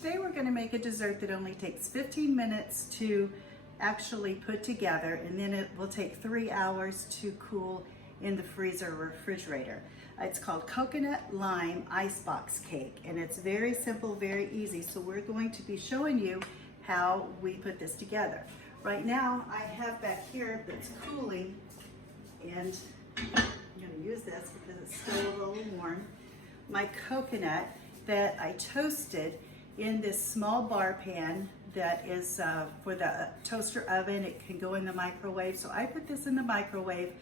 Today we're going to make a dessert that only takes 15 minutes to actually put together, and then it will take 3 hours to cool in the freezer or refrigerator. It's called coconut lime icebox cake, and it's very simple, very easy. So we're going to be showing you how we put this together. Right now I have back here that's cooling, and I'm going to use this because it's still a little warm, my coconut that I toasted in this small bar pan that is for the toaster oven. It can go in the microwave. So I put this in the microwave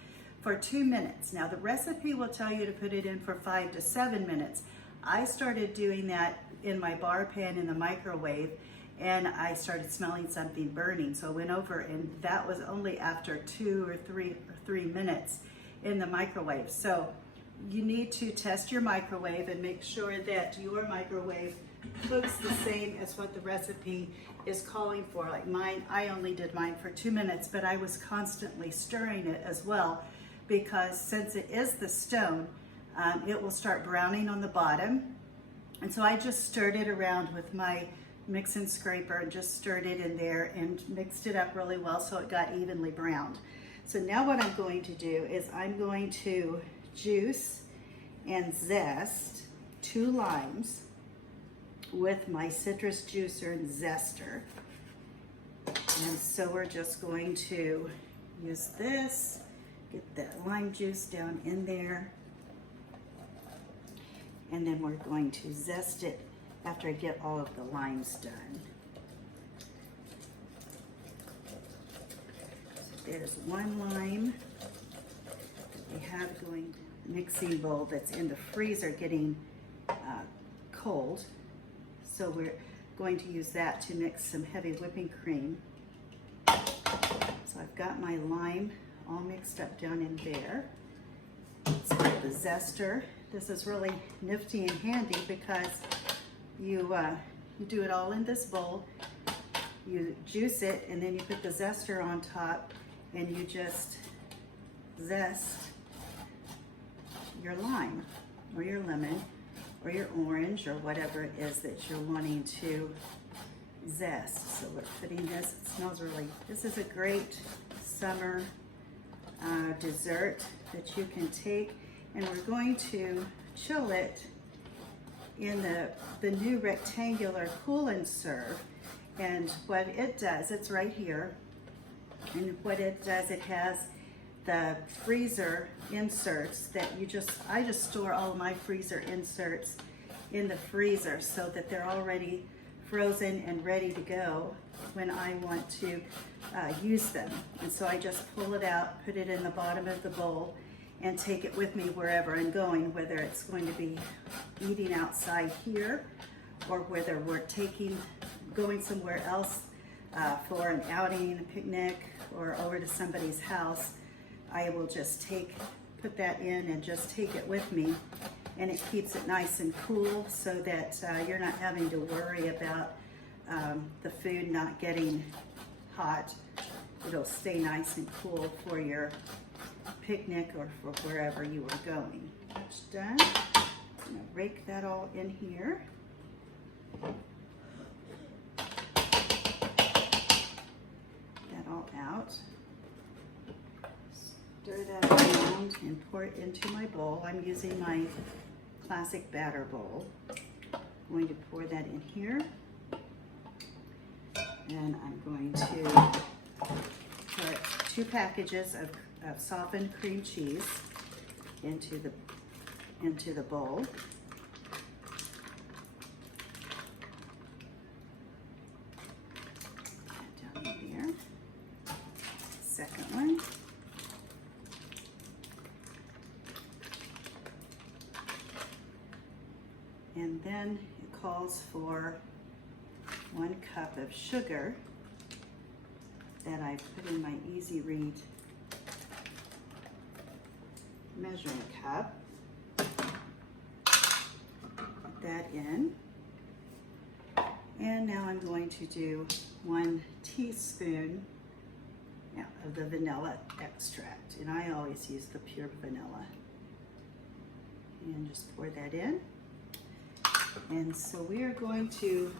for 2 minutes. Now the recipe will tell you to put it in for 5 to 7 minutes. I started doing that in my bar pan in the microwave, and I started smelling something burning. So I went over, and that was only after 2 or 3 minutes in the microwave. So you need to test your microwave and make sure that your microwave cooks the same as what the recipe is calling for. Like mine, I only did mine for 2 minutes, but I was constantly stirring it as well, because since it is the stone, it will start browning on the bottom. And so I just stirred it around with my mix and scraper and just stirred it in there and mixed it up really well so it got evenly browned. So now what I'm going to do is I'm going to juice and zest 2 limes with my citrus juicer and zester. And so we're just going to use this, get that lime juice down in there, and then we're going to zest it after I get all of the limes done. So there's 1 lime that we have going, mixing bowl that's in the freezer getting cold. So we're going to use that to mix some heavy whipping cream. So I've got my lime all mixed up down in there. It's got the zester. This is really nifty and handy because you do it all in this bowl, you juice it, and then you put the zester on top, and you just zest your lime or your lemon or your orange or whatever it is that you're wanting to zest. So we're putting this, it smells really, this is a great summer dessert that you can take, and we're going to chill it in the new rectangular cool and serve. And what it does, it's right here, and what it does, it has the freezer inserts that I just store all of my freezer inserts in the freezer so that they're already frozen and ready to go when I want to use them. And so I just pull it out, put it in the bottom of the bowl, and take it with me wherever I'm going, whether it's going to be eating outside here or whether we're going somewhere else for an outing, a picnic, or over to somebody's house. I will just put that in and just take it with me, and it keeps it nice and cool so that you're not having to worry about the food not getting hot. It'll stay nice and cool for your picnic or for wherever you are going. That's done. I'm gonna rake that all in here. That all out. Stir that around and pour it into my bowl. I'm using my classic batter bowl. I'm going to pour that in here. And I'm going to put 2 packages of softened cream cheese into the bowl. Down in there. Second one. And then it calls for 1 cup of sugar that I put in my Easy Read measuring cup. Put that in. And now I'm going to do 1 teaspoon of the vanilla extract. And I always use the pure vanilla. And just pour that in. And so we are going to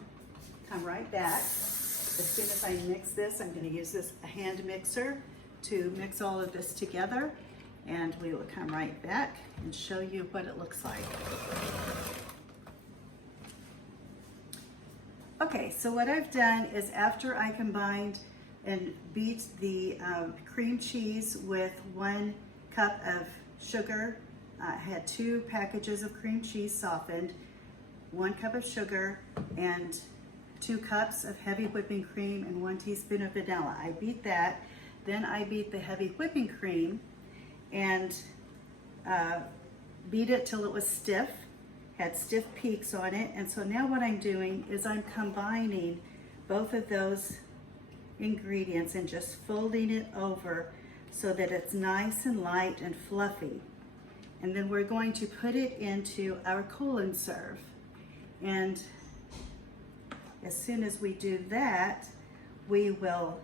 come right back. As soon as I mix this, I'm going to use this hand mixer to mix all of this together, and we will come right back and show you what it looks like. Okay, so what I've done is after I combined and beat the cream cheese with 1 cup of sugar, I had 2 packages of cream cheese softened, 1 cup of sugar, and 2 cups of heavy whipping cream and 1 teaspoon of vanilla. I beat that, then I beat the heavy whipping cream and beat it till it was stiff, had stiff peaks on it. And so now what I'm doing is I'm combining both of those ingredients and just folding it over so that it's nice and light and fluffy. And then we're going to put it into our colon serve. And as soon as we do that, we will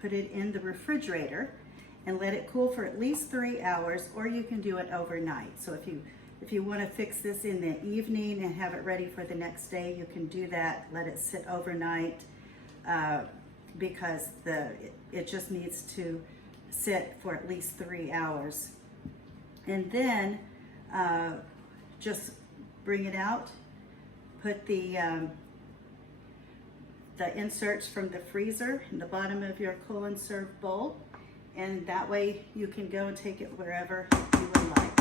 put it in the refrigerator and let it cool for at least 3 hours, or you can do it overnight. So if you want to fix this in the evening and have it ready for the next day, you can do that. Let it sit overnight because it just needs to sit for at least 3 hours. And then just bring it out, put the inserts from the freezer in the bottom of your colon serve bowl, and that way you can go and take it wherever you would like.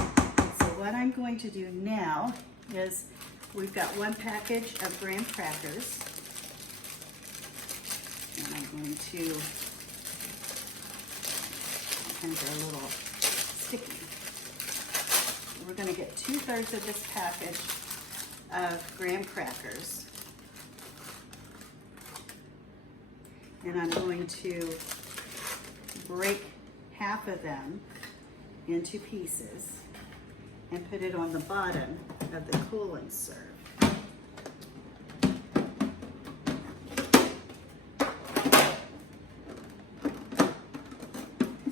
So what I'm going to do now is we've got 1 package of graham crackers, and I'm going to, sometimes they're a little sticky. We're going to get 2/3 of this package of graham crackers, and I'm going to break half of them into pieces and put it on the bottom of the colon serve.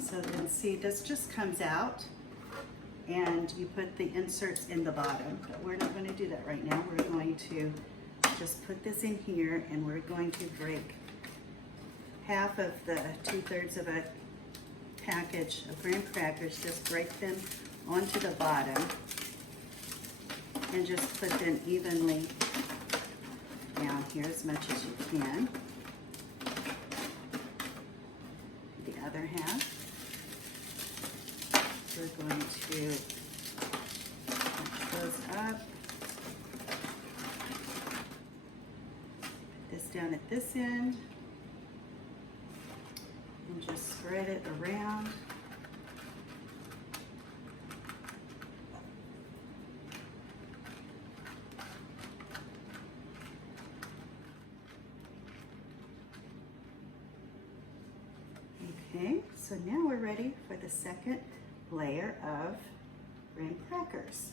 So then see, this just comes out and you put the inserts in the bottom, but we're not going to do that right now. We're going to just put this in here, and we're going to break half of the 2/3 of a package of graham crackers, just break them onto the bottom and just put them evenly down here as much as you can. The other half, we're going to close up, put this down at this end, and just spread it around. Okay, so now we're ready for the second layer of graham crackers.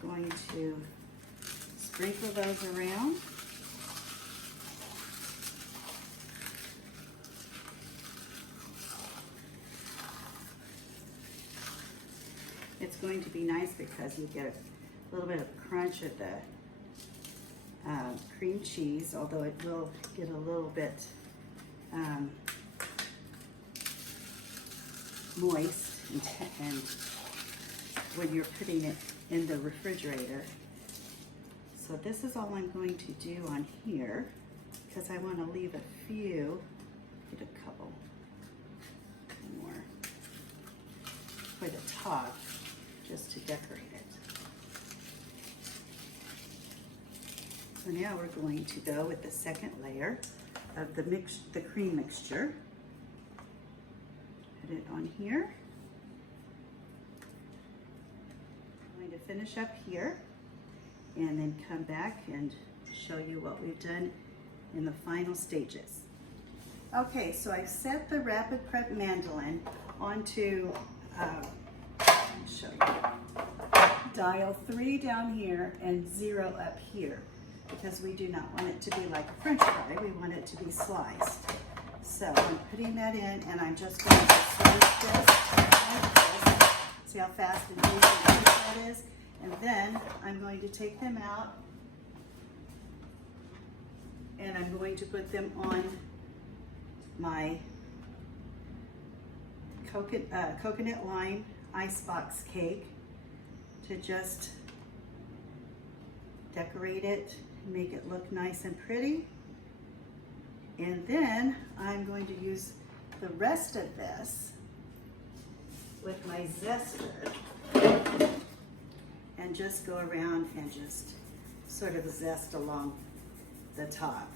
Going to sprinkle those around. It's going to be nice because you get a little bit of crunch of the cream cheese, although it will get a little bit moist and when you're putting it in the refrigerator. So this is all I'm going to do on here because I want to leave a few, get a couple more for the top, just to decorate it. So now we're going to go with the second layer of the cream mixture. Put it on here. I'm going to finish up here and then come back and show you what we've done in the final stages. Okay, so I've set the Rapid Prep mandolin onto show you. Dial 3 down here and 0 up here because we do not want it to be like a French fry. We want it to be sliced. So I'm putting that in, and I'm just going to slice this like this. See how fast and easy that is? And then I'm going to take them out and I'm going to put them on my coconut lime icebox cake to just decorate it, make it look nice and pretty. And then I'm going to use the rest of this with my zester and just go around and just sort of zest along the top.